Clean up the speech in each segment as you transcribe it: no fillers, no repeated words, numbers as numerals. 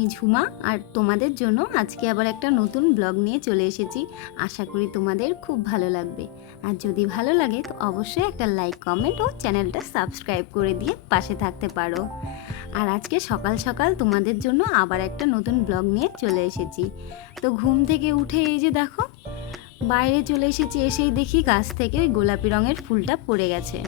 আমি ঝুমা আর তোমাদের জন্য আজকে আবার একটা নতুন ব্লগ নিয়ে চলে এসেছি। আশা করি তোমাদের খুব ভালো লাগবে। আর যদি ভালো লাগে তো অবশ্যই একটা লাইক কমেন্ট ও চ্যানেলটা সাবস্ক্রাইব করে দিয়ে পাশে থাকতে পারো। আর আজকে সকাল সকাল তোমাদের জন্য আবার একটা নতুন ব্লগ নিয়ে চলে এসেছি। তো ঘুম থেকে উঠে এই যে দেখো বাইরে চলে এসেছি, এসেই দেখি গাছ থেকে ওই গোলাপি রঙের ফুলটা পড়ে গেছে।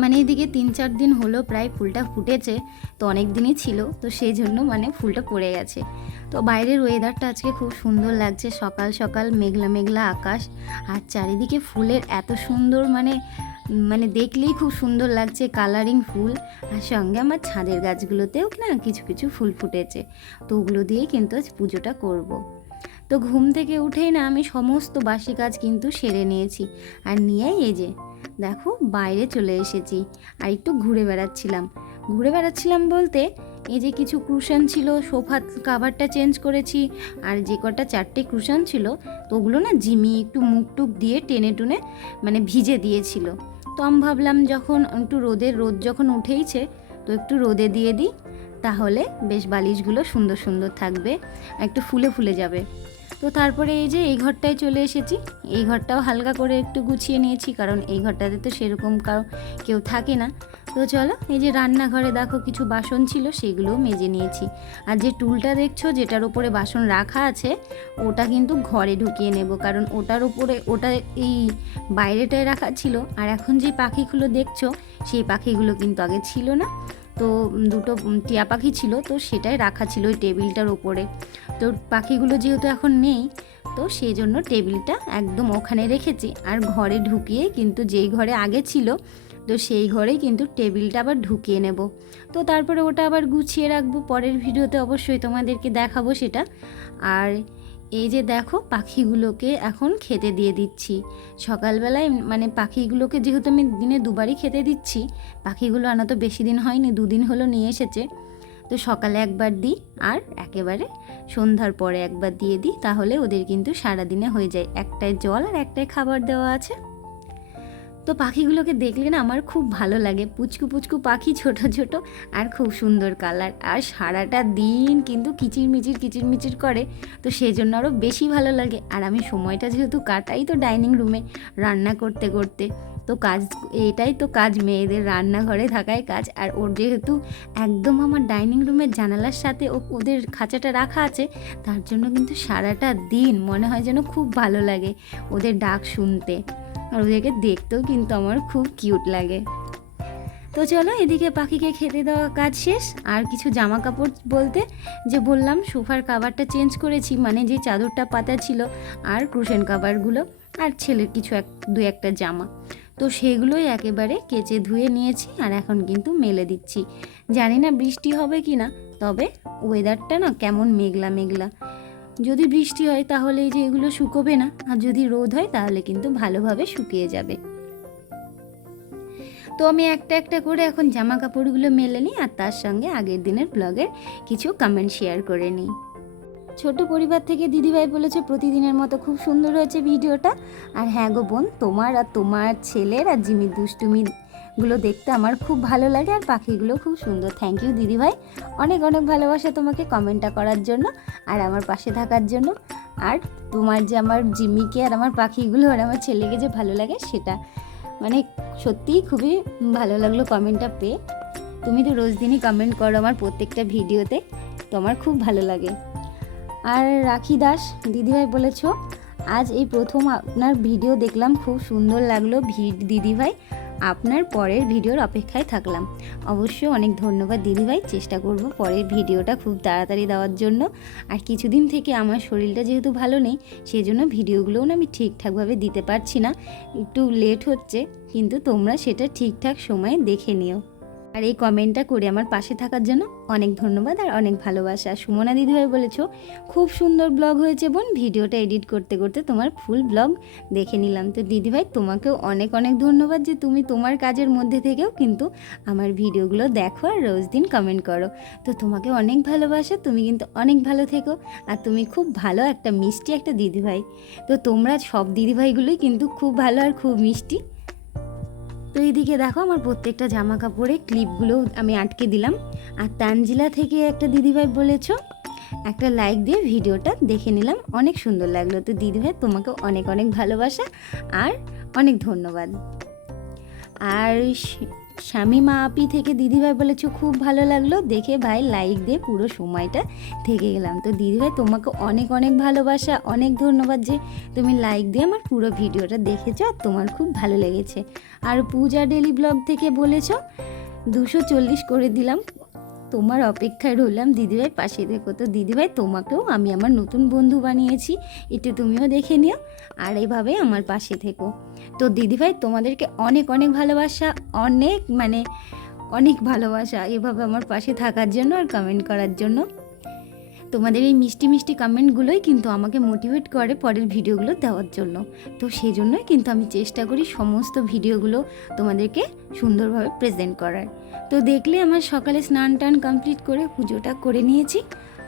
মানে এদিকে 3-4 দিন হলো প্রায় ফুলটা ফুটেছে, তো অনেক দিনই ছিল, তো সেই জন্য মানে ফুলটা পড়ে গেছে। তো বাইরের ওয়েদারটা আজকে খুব সুন্দর লাগছে, সকাল সকাল মেঘলা মেঘলা আকাশ আর চারিদিকে ফুলের এত সুন্দর মানে মানে দেখলেই খুব সুন্দর লাগছে কালারিং ফুল। আর সঙ্গে আমার ছাদের গাছগুলোতেও না কিছু কিছু ফুল ফুটেছে, তো ওগুলো দিয়েই কিন্তু আজ পুজোটা করব। তো ঘুম থেকে উঠেই না আমি সমস্ত বাসি কাজ কিন্তু সেরে নিয়েছি, আর নিয়েই এই যে দেখো বাইরে চলে এসেছি আর একটু ঘুরে বেড়াচ্ছিলাম বলতে এই যে কিছু কুশন ছিল, সোফা কাভারটা চেঞ্জ করেছি, আর যে কটা 4টে কুশন ছিল তো ওগুলো না জিমি একটু মুখ টুক দিয়ে টেনে টুনে মানে ভিজে দিয়েছিল। তো আমি ভাবলাম যখন একটু রোদ যখন উঠেইছে তো একটু রোদে দিয়ে দিই, তাহলে বেশ বালিশগুলো সুন্দর সুন্দর থাকবে, একটু ফুলে ফুলে যাবে। তো তারপরে এই যে এই ঘরটায় চলে এসেছি, এই ঘরটাও হালকা করে একটু গুছিয়ে নিয়েছি, কারণ এই ঘরটাতে তো সেরকম কেউ থাকে না। তো চলো এই যে রান্নাঘরে দেখো কিছু বাসন ছিল সেগুলোও মেজে নিয়েছি। আর যে টুলটা দেখছো যেটার উপরে বাসন রাখা আছে ওটা কিন্তু ঘরে ঢুকিয়ে নেব, কারণ ওটার উপরে ওটা এই বাইরেটায় রাখা ছিল। আর এখন যে পাখিগুলো দেখছো সেই পাখিগুলো কিন্তু আগে ছিল না, তো দুটো টিয়া পাখি ছিল, তো সেটাই রাখা ছিল ওই টেবিলটার ওপরে। তো পাখিগুলো যেহেতু এখন নেই তো সেই জন্য টেবিলটা একদম ওখানে রেখেছি, আর ঘরে ঢুকিয়ে কিন্তু যেই ঘরে আগে ছিল তো সেই ঘরেই কিন্তু টেবিলটা আবার ঢুকিয়ে নেব। তো তারপরে ওটা আবার গুছিয়ে রাখবো, পরের ভিডিওতে অবশ্যই তোমাদেরকে দেখাবো সেটা। আর এই যে দেখো পাখিগুলোকে এখন খেতে দিয়ে দিচ্ছি সকালবেলায়, মানে পাখিগুলোকে যেহেতু আমি দিনে দুবারই খেতে দিচ্ছি, পাখিগুলো আনা তো বেশি দিন হয়নি, 2 দিন হলো নিয়ে এসেছে, তো সকালে একবার দিই আর একেবারে সন্ধ্যার পরে একবার দিয়ে দিই, তাহলে ওদের কিন্তু সারাদিনে হয়ে যায়, একটাই জল আর একটাই খাবার দেওয়া আছে। তো পাখিগুলোকে দেখলে না আমার খুব ভালো লাগে, পুচকু পুচকু পাখি, ছোট ছোট আর খুব সুন্দর কালার, আর সারাটা দিন কিন্তু কিচিরমিচির করে, তো সেই জন্য আরও বেশি ভালো লাগে। আর আমি সময়টা যেহেতু কাটাই তো ডাইনিং রুমে রান্না করতে করতে, তো কাজ এটাই তো কাজ মেয়েদের, রান্নাঘরে থাকাই কাজ। আর ওর যেহেতু একদম আমার ডাইনিং রুমের জানালার সাথে ওদের খাঁচাটা রাখা আছে, তার জন্য কিন্তু সারাটা দিন মনে হয় যেন খুব ভালো লাগে ওদের ডাক শুনতে, আর ওদেরকে দেখতেও কিন্তু আমার খুব কিউট লাগে। তো চলো এদিকে পাখিকে খেতে দেওয়া কাজ শেষ। আর কিছু জামা কাপড় বলতে যে বললাম সোফার কাভারটা চেঞ্জ করেছি, মানে যে চাদরটা পাতা ছিল আর কুশন কাভারগুলো আর ছেলের কিছু 2-1টা জামা, তো সেগুলোই একেবারে কেচে ধুয়ে নিয়েছি আর এখন কিন্তু মেলে দিচ্ছি। জানি না বৃষ্টি হবে কি না, তবে ওয়েদারটা না কেমন মেঘলা মেঘলা, যদি বৃষ্টি হয় তাহলে এই যে এগুলো শুকোবে না, আর যদি রোদ হয় তাহলে কিন্তু ভালোভাবে শুকিয়ে যাবে। তো আমি একটা একটা করে এখন জামা কাপড়গুলো মেলে নিই, আর তার সঙ্গে আগের দিনের ব্লগের কিছু কমেন্ট শেয়ার করে নিই। ছোট পরিবার থেকে দিদিভাই বলেছে প্রতিদিনের মতো খুব সুন্দর হয়েছে ভিডিওটা। আর হ্যাঁ গো বোন, তোমার আর তোমার ছেলের আর জিমির দুষ্টুমিগুলো দেখতে আমার খুব ভালো লাগে, আর পাখিগুলো খুব সুন্দর। থ্যাংক ইউ দিদিভাই, অনেক অনেক ভালোবাসা তোমাকে কমেন্টটা করার জন্য আর আমার পাশে থাকার জন্য। আর তোমার যে আমার জিমিকে আর আমার পাখিগুলো আর আমার ছেলেকে যে ভালো লাগে সেটা মানে সত্যিই খুবই ভালো লাগলো কমেন্টটা পেয়ে। তুমি তো রোজ দিনই কমেন্ট করো আমার প্রত্যেকটা ভিডিওতে, তো আমার খুব ভালো লাগে। আর রাখি দাস দিদিভাই বলেছ আজ এই প্রথম আপনার ভিডিও দেখলাম, খুব সুন্দর লাগলো দিদিভাই, আপনার পরের ভিডিওর অপেক্ষায় থাকলাম। অবশ্যই অনেক ধন্যবাদ দিদিভাই, চেষ্টা করব পরের ভিডিওটা খুব তাড়াতাড়ি দেওয়ার জন্য। আর কিছুদিন থেকে আমার শরীরটা যেহেতু ভালো নেই সেই জন্য ভিডিওগুলোও না আমি ঠিকঠাকভাবে দিতে পারছি না, একটু লেট হচ্ছে, কিন্তু তোমরা সেটা ঠিকঠাক সময়ে দেখে নিও। আর এই কমেন্টটা করে আমার পাশে থাকার জন্য অনেক ধন্যবাদ আর অনেক ভালোবাসা। সুমনা দিদিভাই বলেছো খুব সুন্দর ব্লগ হয়েছে বোন, ভিডিওটা এডিট করতে করতে তোমার ফুল ব্লগ দেখে নিলাম। তো দিদিভাই তোমাকেও অনেক অনেক ধন্যবাদ যে তুমি তোমার কাজের মধ্যে থেকেও কিন্তু আমার ভিডিওগুলো দেখো আর রোজ দিন কমেন্ট করো। তো তোমাকে অনেক ভালোবাসা, তুমি কিন্তু অনেক ভালো থেকো, আর তুমি খুব ভালো একটা মিষ্টি একটা দিদিভাই। তো তোমরা সব দিদিভাইগুলোই কিন্তু খুব ভালো আর খুব মিষ্টি। তো এইদিকে দেখো আমার প্রত্যেকটা জামা কাপড়ে ক্লিপগুলো আমি আটকে দিলাম। আর তানজিলা থেকে একটা দিদিভাই বলেছো একটা লাইক দিয়ে ভিডিওটা দেখে নিলাম, অনেক সুন্দর লাগলো। তো দিদিভাই তোমাকে অনেক অনেক ভালোবাসা আর অনেক ধন্যবাদ। আর শামিমা আপি থেকে দিদিভাই বলেছো খুব ভালো লাগলো দেখে ভাই, লাইক দিয়ে পুরো সময়টা থেকে গেলাম। তো দিদিভাই তোমাকে অনেক অনেক ভালোবাসা, অনেক ধন্যবাদ যে তুমি লাইক দিয়ে আমার পুরো ভিডিওটা দেখেছো আর তোমার খুব ভালো লেগেছে। আর পূজা ডেলি ব্লগ থেকে বলেছো 240 করে দিলাম, তোমার অপেক্ষায় রইলাম দিদিভাই, পাশে থেকো। তো দিদিভাই তোমাকেও আমি আমার নতুন বন্ধু বানিয়েছি, একটু তুমিও দেখে নিও আর এইভাবে আমার পাশে থেকো। তো দিদিভাই তোমাদেরকে অনেক অনেক ভালোবাসা, অনেক ভালোবাসা এভাবে আমার পাশে থাকার জন্য আর কমেন্ট করার জন্য। তোমাদের এই মিষ্টি মিষ্টি কমেন্টগুলোই কিন্তু আমাকে মোটিভেট করে পরের ভিডিওগুলো দেওয়ার জন্য। তো সেই জন্যই কিন্তু আমি চেষ্টা করি সমস্ত ভিডিওগুলো তোমাদেরকে সুন্দরভাবে প্রেজেন্ট করার। তো দেখলে আমার সকালে স্নান টান কমপ্লিট করে পুজোটা করে নিয়েছি।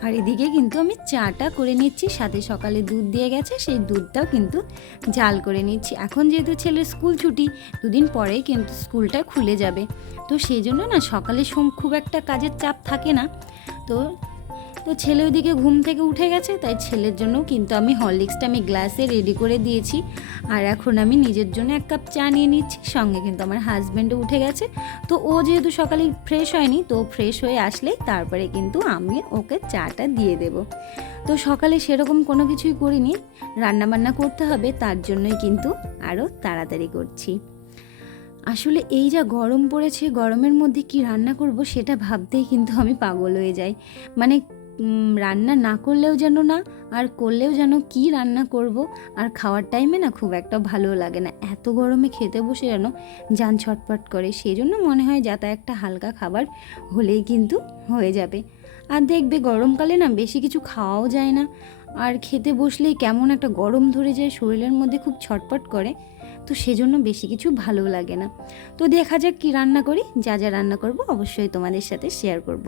আর এদিকে কিন্তু আমি চাটা করে নিচ্ছি, সাথে সকালে দুধ দিয়ে গেছে সেই দুধটাও কিন্তু জাল করে নিচ্ছি। এখন যেহেতু ছেলের স্কুল ছুটি, 2 দিন পরেই কিন্তু স্কুলটা খুলে যাবে, তো সেই জন্য না সকালে খুব একটা কাজের চাপ থাকে না। তো ছেলে ওইদিকে ঘুম থেকে উঠে গেছে, তাই ছেলের জন্য কিন্তু আমি হরলিক্সটা আমি গ্লাসে রেডি করে দিয়েছি। আর এখন আমি নিজের জন্য 1 কাপ চা নিয়ে নিচ্ছি। সঙ্গে কিন্তু আমার হাজব্যান্ডও উঠে গেছে, তো ও যেহেতু সকালে ফ্রেশ হয়নি, তো ফ্রেশ হয়ে আসলেই তারপরে কিন্তু আমি ওকে চাটা দিয়ে দেব। তো সকালে সেরকম কোনো কিছুই করিনি, রান্নাবান্না করতে হবে তার জন্যই কিন্তু আরও তাড়াতাড়ি করছি। আসলে এই যা গরম পড়েছে, গরমের মধ্যে কি রান্না করব সেটা ভাবতেই কিন্তু আমি পাগল হয়ে যাই। রান্না না করলেও যেন না, আর করলেও যেন কি রান্না করব। আর খাওয়ার টাইমে না খুব একটা ভালো লাগে না, এত গরমে খেতে বসে যেন জান ছটপট করে। সেই জন্য মনে হয় যাতে একটা হালকা খাবার হলেই কিন্তু হয়ে যাবে। আর দেখবে গরমকালে না বেশি কিছু খাওয়াও যায় না, আর খেতে বসলেই কেমন একটা গরম ধরে যায়, শরীরের মধ্যে খুব ছটপট করে। তো সেজন্য বেশি কিছু ভালো লাগে না। তো দেখা যাক কি রান্না করি, যা যা রান্না করব অবশ্যই তোমাদের সাথে শেয়ার করব।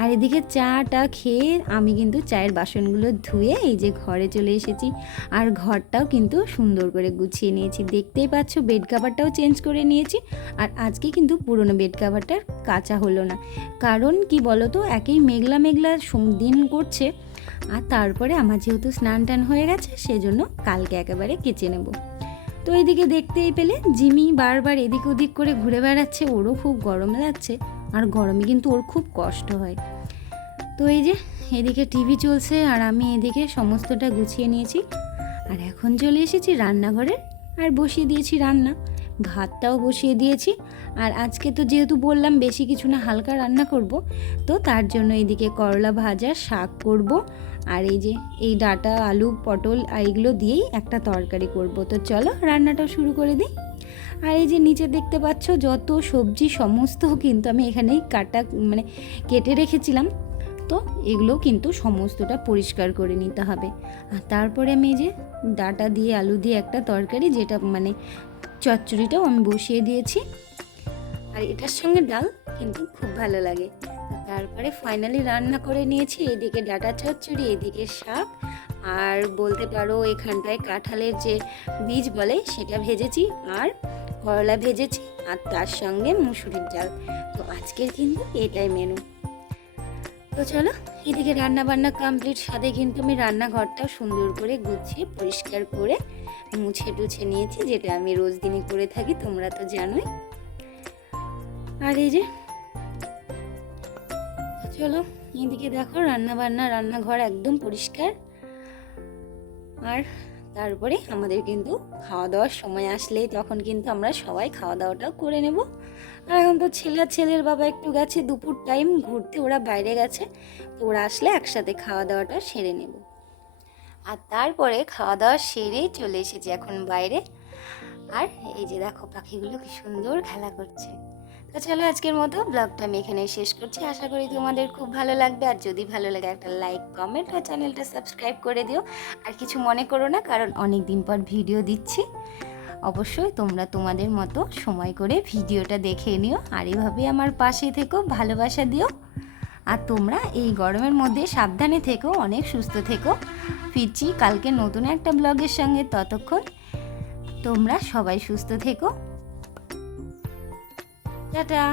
আর এদিকে চাটা খেয়ে আমি কিন্তু চায়ের বাসনগুলো ধুয়ে এই যে ঘরে চলে এসেছি। আর ঘরটাও কিন্তু সুন্দর করে গুছিয়ে নিয়েছি, দেখতেই পাচ্ছ। বেড কাভারটাও চেঞ্জ করে নিয়েছি। আর আজকে কিন্তু পুরনো বেড কাভারটার কাচা হলো না, কারণ কি বলো তো, একেই মেঘলা মেঘলা দিন করছে, আর তারপরে আমার যেহেতু স্নান টান হয়ে গেছে সেজন্য কালকে একেবারে কেচে নেব। তো এইদিকে দেখতেই পেলে জিমি বারবার এদিক ওদিক করে ঘুরে বেড়াচ্ছে, ওরও খুব গরম লাগছে, আর গরমে কিন্তু ওর খুব কষ্ট হয়। তো এই যে এদিকে টিভি চলছে আর আমি এদিকে সমস্তটা গুছিয়ে নিয়েছি। আর এখন চলে এসেছি রান্নাঘরে আর বসিয়ে দিয়েছি রান্না, ভাতটাও বসিয়ে দিয়েছি। আর আজকে তো যেহেতু বললাম বেশি কিছু না, হালকা রান্না করব, তো তার জন্য এইদিকে করলা ভাজা, শাক করব, আর এই যে এই ডাঁটা, আলু, পটল এইগুলো দিয়েই একটা তরকারি করব। তো চলো রান্নাটা শুরু করে দিই। আর এই যে নিচে দেখতে পাচ্ছ যত সবজি সমস্ত কিন্তু আমি এখানেই কেটে রেখেছিলাম। তো এগুলো কিন্তু সমস্তটা পরিষ্কার করে নিতে হবে। আর তারপরে আমি এই যে ডাঁটা দিয়ে আলু দিয়ে একটা তরকারি, যেটা চচ্চড়িটাও আমি বসিয়ে দিয়েছি। আর এটার সঙ্গে ডাল কিন্তু খুব ভালো লাগে। তারপরে ফাইনালি রান্না করে নিয়েছি, এদিকে ডাঁটা চচ্চড়ি, এদিকে শাক, আর বলতে পারো এখানটায় কাঁঠালের যে বীজ বলে সেটা ভেজেছি, আর করলা ভেজেছি, আর তার সঙ্গে মুসুরির ডাল। তো আজকের কিন্তু এটাই মেনু। তো চলো এদিকে রান্না বান্না কমপ্লিট, সাথে কিন্তু আমি রান্নাঘরটাও সুন্দর করে গুছিয়ে পরিষ্কার করে মুছে টুছে নিয়েছি, যেটা আমি রোজ দিনই করে থাকি, তোমরা তো জানোই। আর এই যে চলো এদিকে দেখো রান্নাঘর একদম পরিষ্কার। আর তারপরে আমাদের কিন্তু খাওয়া দাওয়ার সময় আসলেই তখন কিন্তু আমরা সবাই খাওয়া দাওয়াটাও করে নেব। আর এখন তো ছেলের বাবা একটু গেছে দুপুর টাইম ঘুরতে, ওরা বাইরে গেছে, তো ওরা আসলে একসাথে খাওয়া দাওয়াটা সেরে নেব। আর তারপরে খাওয়া দাওয়া সেরেই চলে এসেছি এখন বাইরে। আর এই যে দেখো পাখিগুলো কি সুন্দর খেলা করছে। তো চলো আজকের মতো ব্লগটা আমি এখানে শেষ করছি, আশা করি তোমাদের খুব ভালো লাগবে। আর যদি ভালো লাগে একটা লাইক, কমেন্ট আর চ্যানেলটা সাবস্ক্রাইব করে দিও। আর কিছু মনে করো না, কারণ অনেক দিন পর ভিডিও দিচ্ছি। অবশ্যই তোমরা তোমাদের মতো সময় করে ভিডিওটা দেখে নিও, আর এভাবে আমার পাশে থেকো, ভালোবাসা দিও। আর তোমরা এই গরমের মধ্যে সাবধানে থেকো, অনেক সুস্থ থেকো। ফিরছি কালকে নতুন একটা ব্লগের সঙ্গে, ততক্ষণ তোমরা সবাই সুস্থ থেকো। টাটা।